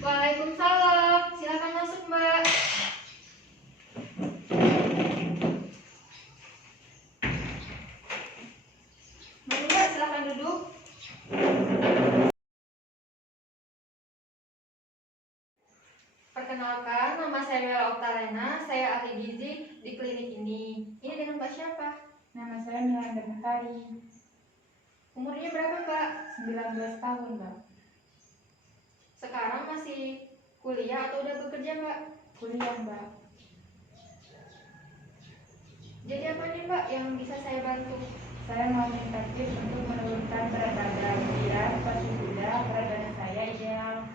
Waalaikumsalam, silakan masuk Mbak. Mari Mbak, silakan duduk. Perkenalkan, nama saya Mela Oktalena, saya ahli gizi di klinik ini. Ini dengan Mbak siapa? Nama saya Miranda Mentari. Umurnya berapa Mbak? 19 tahun, Mbak. Sekarang masih kuliah atau udah bekerja Mbak? Kuliah, Mbak. Jadi apa nih Mbak yang bisa saya bantu? Saya mau minta tips untuk menurunkan berat badan biar pas sudah berat badan saya ideal.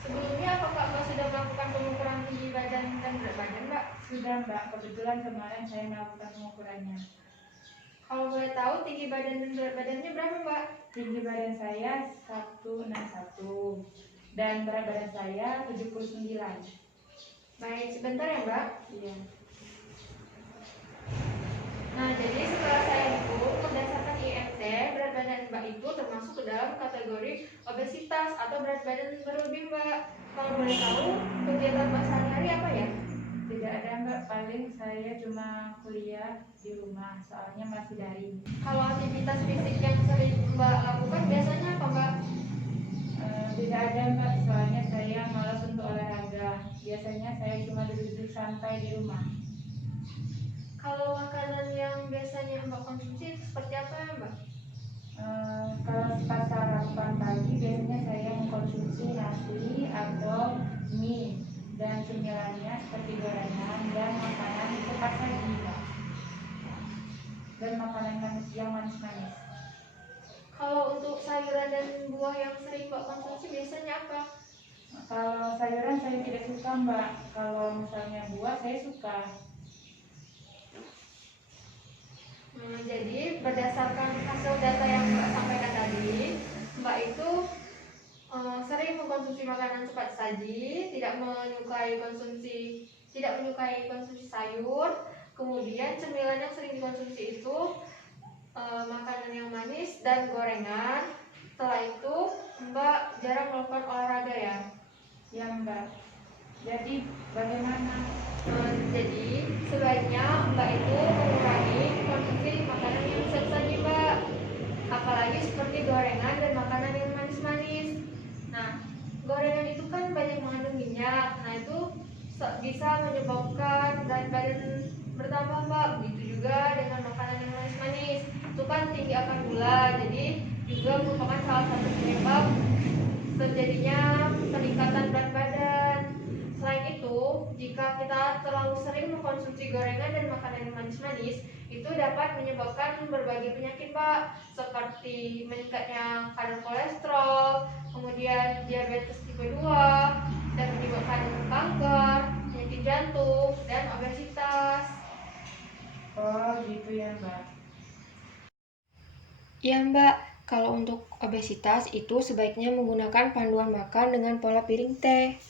Sebelumnya apakah Mbak sudah melakukan pengukuran tinggi badan dan berat badan Mbak? Sudah, Mbak. Kebetulan kemarin saya melakukan pengukurannya. Kalau boleh tahu tinggi badan dan berat badannya berapa Mbak? Tinggi badan saya 161 dan berat badan saya 79. Baik, sebentar ya Mbak. Iya. Nah, jadi setelah saya hitung berdasarkan IMT, berat badan Mbak itu termasuk ke dalam kategori obesitas atau berat badan berlebih Mbak. Kalau boleh tahu, kegiatan Mbak sehari-hari apa ya? Tidak ada, Mbak. Paling saya cuma kuliah di rumah, soalnya masih daring. Kalau aktivitas fisik yang sering Mbak lakukan biasanya apa Mbak? Tidak ada, Mbak. Soalnya saya malas untuk olahraga. Biasanya saya cuma duduk-duduk santai di rumah. Kalau makanan yang biasanya Mbak konsumsi seperti apa ya Mbak? Kalau pas sarapan pagi biasanya saya mengkonsumsi nasi atau mie dan cemilannya seperti gorengan dan makanan itu pas saji, Mbak. Dan makanan manis yang manis-manis. Kalau untuk sayuran dan buah yang sering Mbak konsumsi biasanya apa? Kalau sayuran saya tidak suka, Mbak. Kalau misalnya buah saya suka. Jadi berdasarkan hasil data yang Mbak sampaikan tadi, Mbak itu sering mengkonsumsi makanan cepat saji, tidak menyukai konsumsi sayur, kemudian cemilan yang sering dikonsumsi itu makanan yang manis dan gorengan. Setelah itu Mbak jarang melakukan olahraga ya? Ya, Mbak. Jadi bagaimana? Jadi sebaiknya Mbak itu mengurangi konsumsi makanan yang cepat saji Mbak, apalagi seperti gorengan dan makanan yang manis-manis. Nah, gorengan itu kan banyak mengandung minyak. Nah, itu bisa menyebabkan berat badan bertambah Mbak. Begitu juga dengan makanan yang manis-manis. Itu kan tinggi akan gula, jadi juga merupakan salah satu penyebab terjadinya peningkatan berat badan. Selain itu, jika kita terlalu sering mengkonsumsi gorengan dan makanan yang manis-manis, itu dapat menyebabkan berbagai penyakit Pak, seperti meningkatnya kadar kolesterol, kemudian diabetes tipe 2, dan menyebabkan kanker, penyakit jantung, dan obesitas. Oh, gitu ya, Mbak. Ya Mbak, kalau untuk obesitas itu sebaiknya menggunakan panduan makan dengan pola piring teh.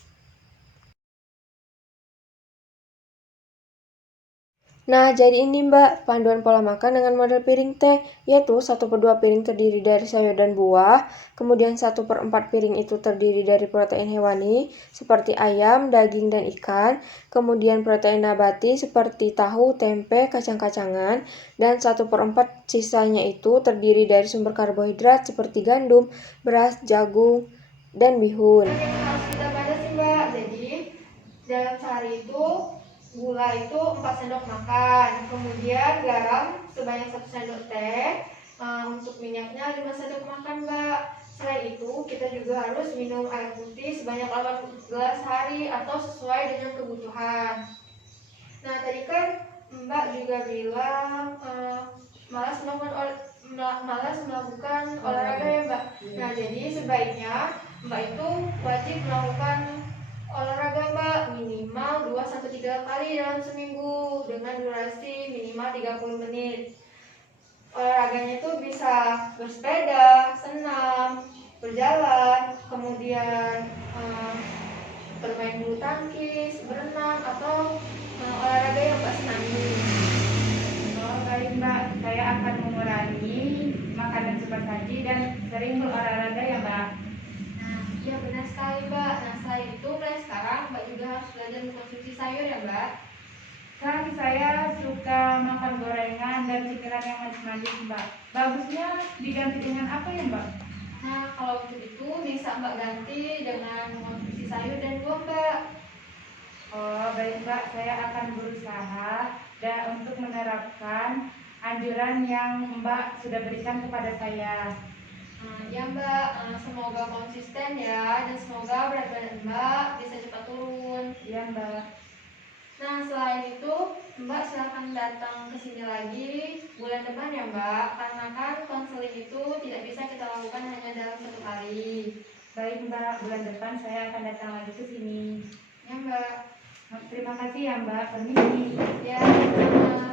Nah, jadi ini Mbak, panduan pola makan dengan model piring teh, yaitu 1/2 piring terdiri dari sayur dan buah, kemudian 1/4 piring itu terdiri dari protein hewani, seperti ayam, daging, dan ikan, kemudian protein nabati seperti tahu, tempe, kacang-kacangan, dan 1/4 sisanya itu terdiri dari sumber karbohidrat seperti gandum, beras, jagung, dan bihun. Yang harus kita batasi Mbak, jadi dalam sehari itu gula itu 4 sendok makan, kemudian garam sebanyak 1 sendok teh, untuk minyaknya 5 sendok makan Mbak. Selain itu kita juga harus minum air putih sebanyak 8 gelas sehari atau sesuai dengan kebutuhan. Nah tadi kan Mbak juga bilang malas melakukan olahraga ya Mbak. Nah jadi sebaiknya Mbak itu wajib melakukan olahraga Mbak minimal 2-3 kali dalam seminggu dengan durasi minimal 30 menit. Olahraganya itu bisa bersepeda, senam, berjalan, tangkis, berenang, atau olahraga yang Mbak senangi. Oh, baik Mbak, saya akan mengurangi makanan cepat saji dan sering berolahraga ya Mbak. Nah, iya benar sekali Mbak. Nah, selain itu mulai sekarang Mbak juga harus belajar mengkonsumsi sayur ya Mbak. Kan saya suka makan gorengan dan cemilan yang manis-manis Mbak. Bagusnya diganti dengan apa ya Mbak? Nah, kalau untuk itu bisa Mbak ganti dengan mengkonsumsi sayur dan buah Mbak. Oh, baik Mbak, saya akan berusaha dan untuk menerapkan anjuran yang Mbak sudah berikan kepada saya. Ya Mbak, semoga konsisten ya, dan semoga berat badan Mbak bisa cepat turun. Iya Mbak. Nah, selain itu Mbak silahkan datang ke sini lagi bulan depan ya Mbak, karena kan konseling itu tidak bisa kita lakukan hanya dalam satu kali. Baik Mbak, bulan depan saya akan datang lagi ke sini. Ya Mbak. Terima kasih ya Mbak, permisi. Ya, sama.